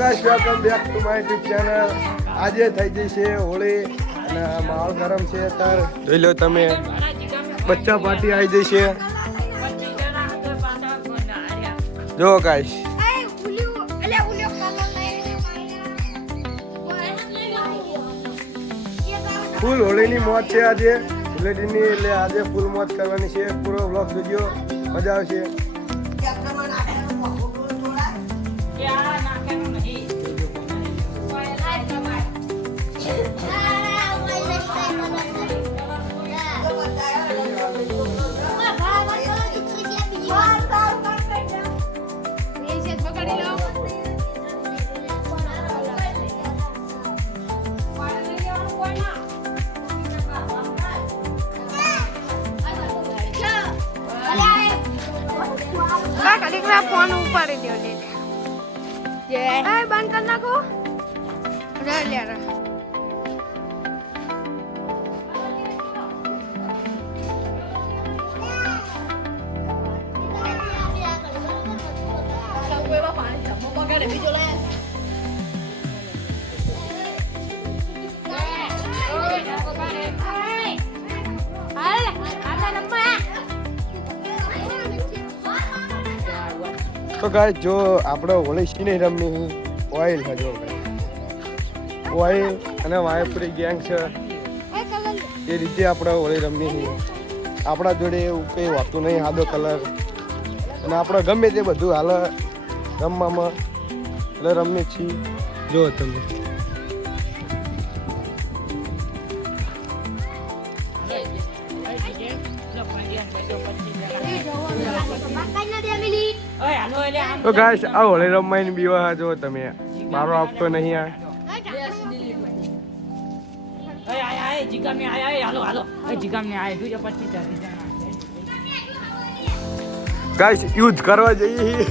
Guys welcome back to my YouTube channel. આજે થઈ જશે હોળી અને માહોલ ગરમ છે. અત્યારે જોઈ લો તમે, બચ્ચા પાર્ટી આવી જશે. જો ગાઈસ ફૂલ હોળીની મોજ છે આજે ધૂળેટીની, એટલે આજે ફૂલ મોજ કરવાની છે. પૂરો વ્લોગ જોજો, મજા આવશે. फोन ऊपर दे ले ये बंद करना को ले ले તો ગાઈસ જો આપણે હોળી સી નહીં રમવી, ઓઇલ છે. જો ઓઇલ અને વાયપુરી ગેંગ છે, એ રીતે આપણે હોળી રમવી. આપણા જોડે એવું કંઈ હોતું નહીં, સાદો કલર, અને આપણે ગમે તે બધું હાલ રમવામાં એટલે રમીએ છીએ. જો તમે તો ગાઈસ આ હોળી રમવાની બીવા જો તમે, મારો આપતો નહીં આ ગાઈસ યુઝ કરવા જઈએ.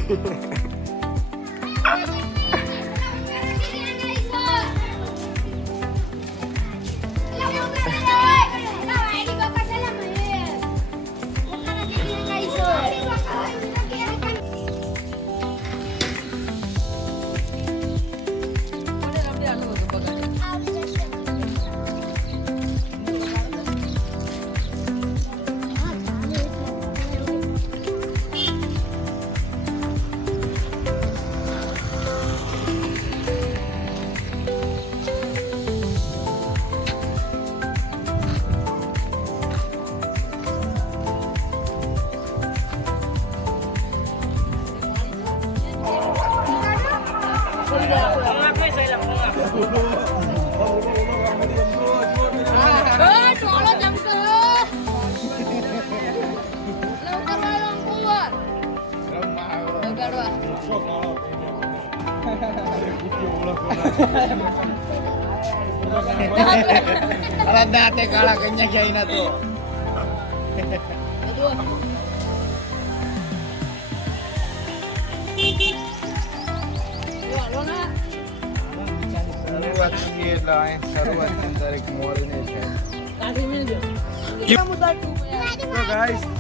દાંતે કાળા કન્યા ક્યાંય ના તો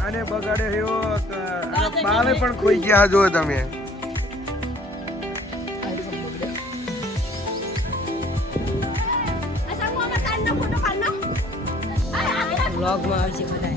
આને બગાડે બાલે પણ ખોઈ ગયા. જો તમે ब्लॉग में आवश्यक है.